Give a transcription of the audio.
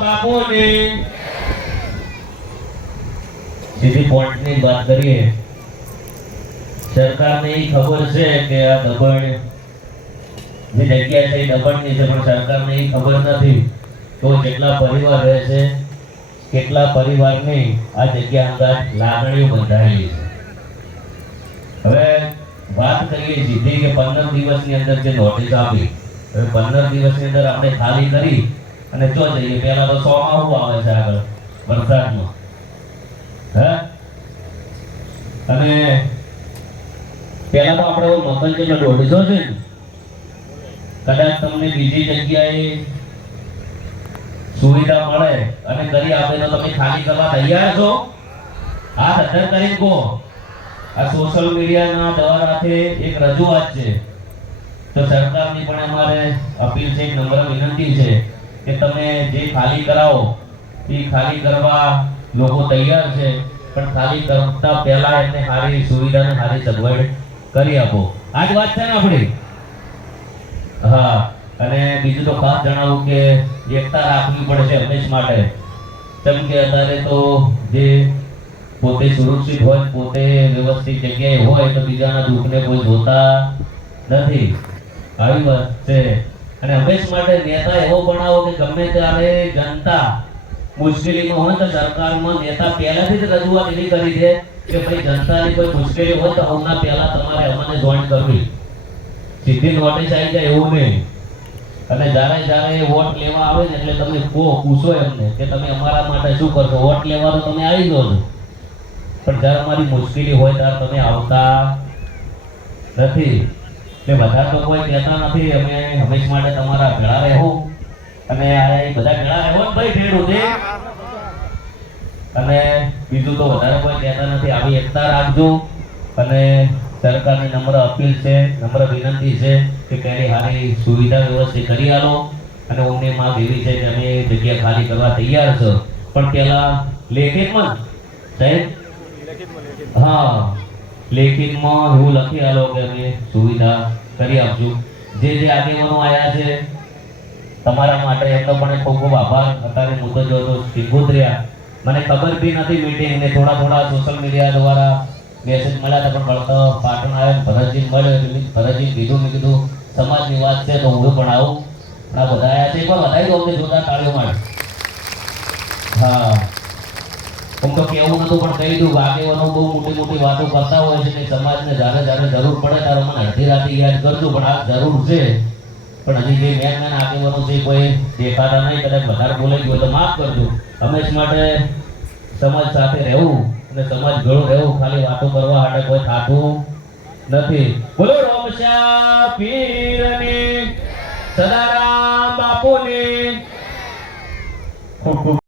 બાપુની સીધી પોઈન્ટની વાત કરીએ. સરકારને એ ખબર છે કે આ દબાણ જે જગ્યા છે એ દબાણની છે, પણ સરકારને એ ખબર નથી તો કેટલા પરિવાર રહે છે, કેટલા પરિવારની આ જગ્યા અંદર લાગણીઓ બંધાયેલી છે. હવે વાત કરીએ સીધી કે 15 દિવસની અંદર જે નોટિસ આપી, હવે 15 દિવસની અંદર આપણે ખાલી કરી અને જો જઈએ પહેલા તો ચોમાસું આવે છે આગળ વરસાદમાં, હે અને પહેલા તો આપણે મકાન જેટલો 150 છે ને, કદાચ તમને બીજી જગ્યાએ સુવિધા મળે અને કરી આપે તો તમે ખાલી કરવા તૈયાર છો? હાથ અધર કરીને કહો. આ સોશિયલ મીડિયાના દ્વારાથી એક રજૂઆત છે, તો સરકારની પણ અમારે અપીલ છે, નમ્ર વિનંતી છે કે તમે જે ખાલી કરાવો એ ખાલી કરવા લોકો તૈયાર છે, પણ ખાલી કરતા પહેલા એમને સારી સુવિધા અને સારી સગવડ કરી આપો. આ જ વાત છે ને આપણી. હા, અને બીજું તો ખાસ જણાવું કે એકતા રાખવી પડશે હંમેશ માટે. કેમ કે અત્યારે તો જે પોતે સુરક્ષિત હોય, પોતે વ્યવસ્થિત જગ્યાએ હોય તો બીજાના દુઃખને કોઈ જોતા નથી. આવી વાત છે. અને હંમેશ માટે નેતા એવો બનાવો કે ગમે ત્યારે જનતા મુશ્કેલીમાં હોય તો સરકારમાં નેતા પહેલાથી જ રજૂઆત એવી કરી દે કે ભાઈ જનતાની કોઈ મુશ્કેલી હોય તો હમણાં પહેલા તમારે અમને જોઈન કરવી. સીધી નોટિસ આવી જાય એવું નહીં. અને જ્યારે વોટ લેવા આવે ને એટલે તમે પૂછો એમને કે તમે અમારા માટે શું કરશો. વોટ લેવા તો તમે આવી જાઓ છો, પણ જ્યારે અમારી મુશ્કેલી હોય ત્યારે તમે આવતા નથી. એટલે બધા તો કોઈ કહેતા નથી અમે હંમેશ માટે તમારા ભેળા રહેવું, અને આ બધા ભેળા રહેવો ને ભાઈ ભેળું છે. અને બીજું તો વધારે કોઈ કહેતા નથી. આવી એકતા રાખજો. અને સરકારની નમ્ર અપીલ છે, નમ્ર વિનંતી છે કે પહેલી સારી સુવિધા વ્યવસ્થિત કરી આલો. અને અમને માંગ એવી છે કે અમે જગ્યા ખાલી કરવા તૈયાર છો, પણ પેલા લેખિતમાં સાહેબ, હા લેખિતમાં એવું લખી આલો કે અમે સુવિધા કરી આપશું. જે આગેવાનો આવ્યા છે તમારા માટે એમનો પણ ખૂબ ખૂબ આભાર. અત્યારે મુદ્દો જો તો સિંગોત્રિયા મને ખબર બી નથી મીટિંગ ને થોડા સોશિયલ મીડિયા દ્વારા મેસેજ મળ્યા હતા, પણ મળતો પાટણ આવ્યો ભરતજી મળ્યો એટલે ભરતજી કીધું, મેં કીધું સમાજની વાત છે તો હું પણ આવું. આ બધા આવ્યા છે, પણ બધાય તો અમને જોતા તાળીઓ મારે. હા, હું તો કેવું નતું પણ કહી દઉં. આગેવાનો બહુ મોટી વાતો કરતા હોય છે કે સમાજને જ્યારે જરૂર પડે ત્યારે મને અડધી રાતે યાદ કરજો, પણ આ જરૂર છે. પણ હજી જે મેન આગેવાનો છે કોઈ દેખાતા નહીં, કદાચ વધારે બોલે ગયો તો માફ કરજો. હંમેશ માટે સમાજ સાથે રહેવું અને સમાજ ભેળું રહેવું, ખાલી વાતો કરવા માટે કોઈ થાતું નથી. બોલો રોમશા પીરની, સદારામ બાપુની. ખૂબ ખૂબ